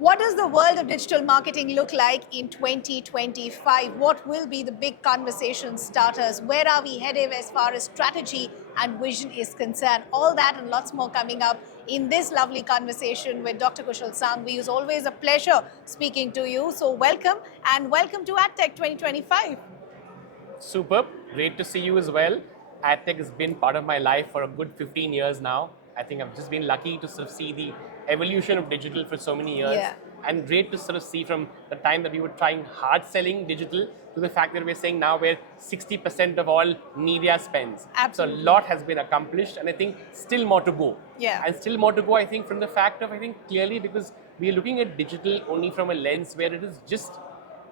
What does the world of digital marketing look like in 2025? What will be the big conversation starters? Where are we headed as far as strategy and vision is concerned? All that and lots more coming up in this lovely conversation with Dr. Kushal Sanghvi. It's always a pleasure speaking to you. So welcome and welcome to AdTech 2025. Superb. Great to see you as well. AdTech has been part of my life for a good 15 years now. I think I've just been lucky to sort of see the evolution of digital for so many years. Yeah. And great to sort of see from the time that we were trying hard selling digital to the fact that we're saying now we're 60% of all media spends. Absolutely. So a lot has been accomplished and I think still more to go. Yeah. And still more to go, I think, from the fact of, I think, clearly because we're looking at digital only from a lens where it is just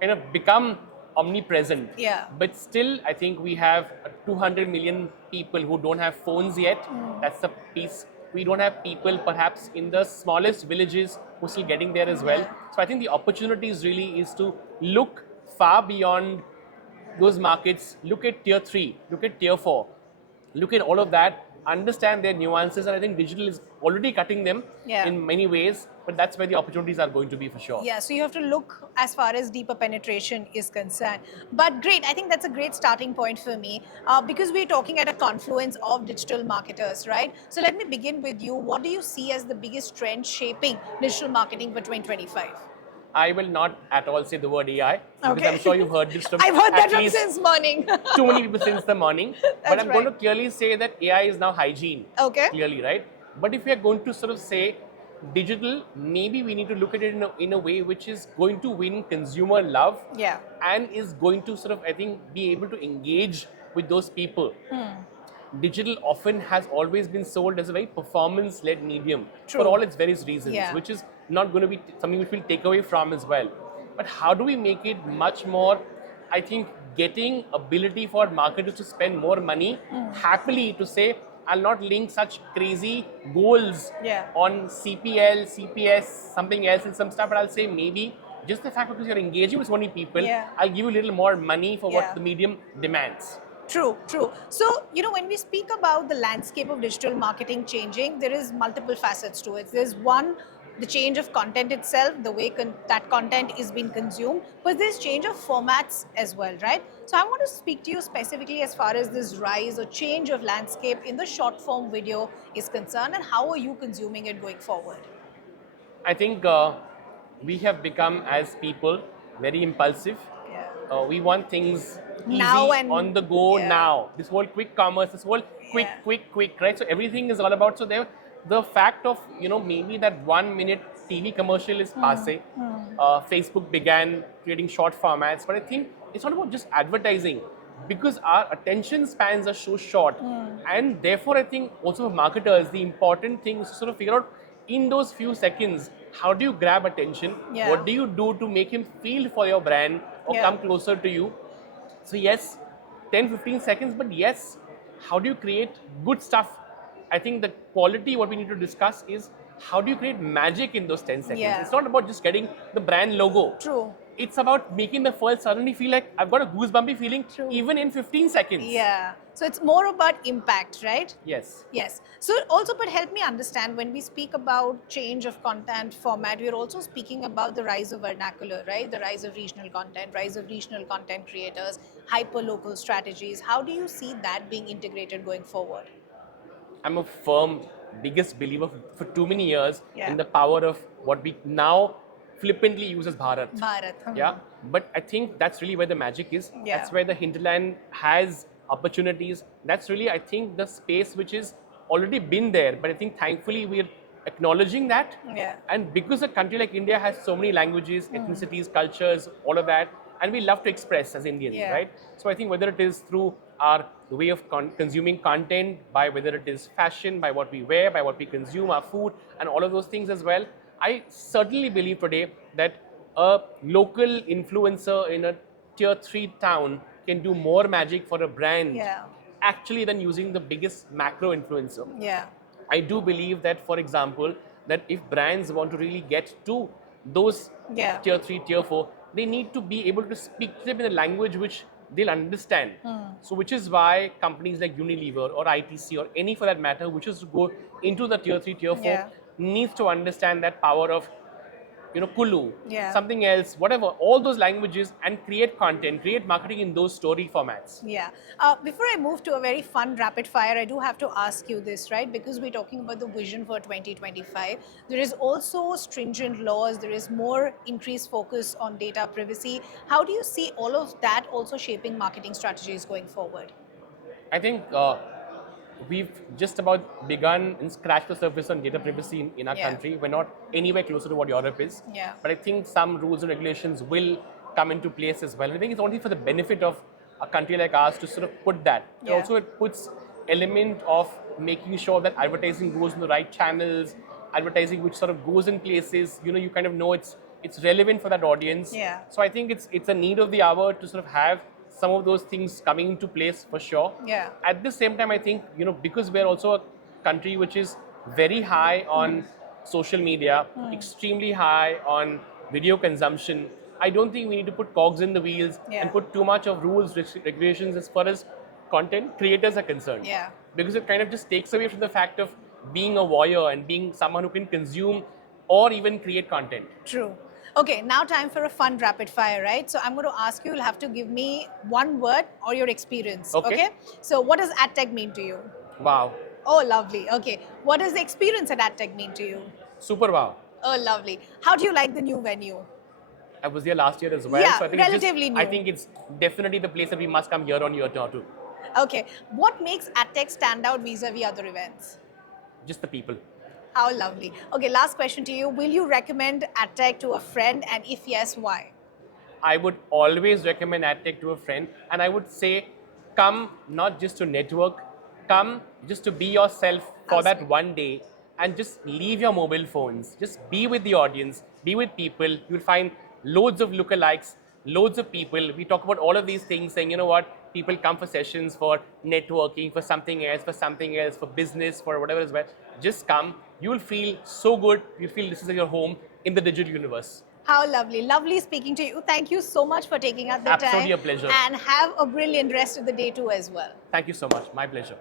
kind of become omnipresent. Yeah. But still, I think we have 200 million people who don't have phones yet. That's the piece. We don't have people perhaps in the smallest villages who are still getting there as well. Yeah. So I think the opportunities really is to look far beyond those markets, look at tier 3, look at tier 4, look at all of that, understand their nuances, and I think digital is already cutting them in many ways, but that's where the opportunities are going to be for sure. Yeah, so you have to look as far as deeper penetration is concerned. But great, I think that's a great starting point for me because we're talking at a confluence of digital marketers, right? So let me begin with you. What do you see as the biggest trend shaping digital marketing for 2025? I will not at all say the word AI because Okay. I'm sure you've heard this from I've heard that at from least since morning. too many people since the morning. But I'm going to right. clearly say that AI is now hygiene. Okay. Clearly, right? But if we are going to sort of say digital, maybe we need to look at it in a way which is going to win consumer love Yeah. and is going to sort of, I think, be able to engage with those people. Digital often has always been sold as a very performance-led medium True. for all its various reasons, Yeah. which is not going to be something which we'll take away from as well. But how do we make it much more, I think, getting ability for marketers to spend more money happily to say, I'll not link such crazy goals on CPL, CPS, something else and some stuff, but I'll say maybe just the fact because you're engaging with so many people, I'll give you a little more money for what the medium demands. True, true. So, when we speak about the landscape of digital marketing changing, there is multiple facets to it. There's one, the change of content itself, the way that content is being consumed, but there's change of formats as well, right? So I want to speak to you specifically as far as this rise or change of landscape in the short form video is concerned, and how are you consuming it going forward? I think we have become, as people, very impulsive. We want things easy, Now and on the go now. This whole quick commerce, this whole quick, right? So everything is all about. So the fact of maybe that 1 minute TV commercial is passé. Facebook began creating short formats, but I think it's not about just advertising because our attention spans are so short, and therefore I think also for marketers the important thing is to sort of figure out in those few seconds how do you grab attention, what do you do to make him feel for your brand or come closer to you. So yes, 10-15 seconds, but yes, how do you create good stuff? I think the quality, what we need to discuss is how do you create magic in those 10 seconds? It's not about just getting the brand logo. True. It's about making the first suddenly feel like I've got a goosebumpy feeling even in 15 seconds. Yeah. So it's more about impact, right? Yes. Yes. So also, but help me understand, when we speak about change of content format, we're also speaking about the rise of vernacular, right? The rise of regional content, rise of regional content creators, hyper-local strategies. How do you see that being integrated going forward? I'm a firm biggest believer for too many years in the power of what we now flippantly use as Bharat. Yeah, but I think that's really where the magic is. That's where the hinterland has opportunities. That's really, I think, the space which is already been there. But I think thankfully we're acknowledging that. And because a country like India has so many languages, ethnicities, cultures, all of that, and we love to express as Indians, right? So I think whether it is through our way of consuming content, by whether it is fashion, by what we wear, by what we consume, our food, and all of those things as well, I certainly believe today that a local influencer in a tier 3 town can do more magic for a brand actually than using the biggest macro influencer. I do believe that, for example, that if brands want to really get to those tier 3, tier 4, they need to be able to speak to them in a language which they'll understand. So which is why companies like Unilever or ITC or any for that matter, which is to go into the tier 3, tier 4, needs to understand that power of Kulu, something else, whatever, all those languages, and create content, create marketing in those story formats. Yeah. Before I move to a very fun rapid fire, I do have to ask you this, right? Because we're talking about the vision for 2025. There is also stringent laws. There is more increased focus on data privacy. How do you see all of that also shaping marketing strategies going forward? I think we've just about begun and scratched the surface on data privacy in our country. We're not anywhere closer to what Europe is. But I think some rules and regulations will come into place as well. I think it's only for the benefit of a country like ours to sort of put that. Also, it puts element of making sure that advertising goes in the right channels, advertising which sort of goes in places, you kind of know it's relevant for that audience. So I think it's a need of the hour to sort of have some of those things coming into place for sure. At the same time, I think, because we're also a country which is very high on social media, extremely high on video consumption, I don't think we need to put cogs in the wheels and put too much of rules, regulations as far as content creators are concerned. Because it kind of just takes away from the fact of being a warrior and being someone who can consume or even create content. True. Okay, now time for a fun rapid fire, right? So I'm going to ask you, you'll have to give me one word or your experience. Okay? So what does AdTech mean to you? Wow. Oh, lovely. Okay. What does the experience at AdTech mean to you? Super wow. Oh, lovely. How do you like the new venue? I was here last year as well. Yeah, so I think relatively new. I think it's definitely the place that we must come year on year to. Okay. What makes AdTech stand out vis-a-vis other events? Just the people. How lovely. Okay, last question to you. Will you recommend AdTech to a friend? And if yes, why? I would always recommend AdTech to a friend. And I would say, come not just to network, come just to be yourself for that one day and just leave your mobile phones. Just be with the audience, be with people. You'll find loads of lookalikes, loads of people. We talk about all of these things saying, you know what, people come for sessions, for networking, for something else, for business, for whatever as well. Just come. You'll feel so good. You'll feel this is your home in the digital universe. How lovely. Lovely speaking to you. Thank you so much for taking out the time. Absolutely a pleasure. And have a brilliant rest of the day too as well. Thank you so much. My pleasure.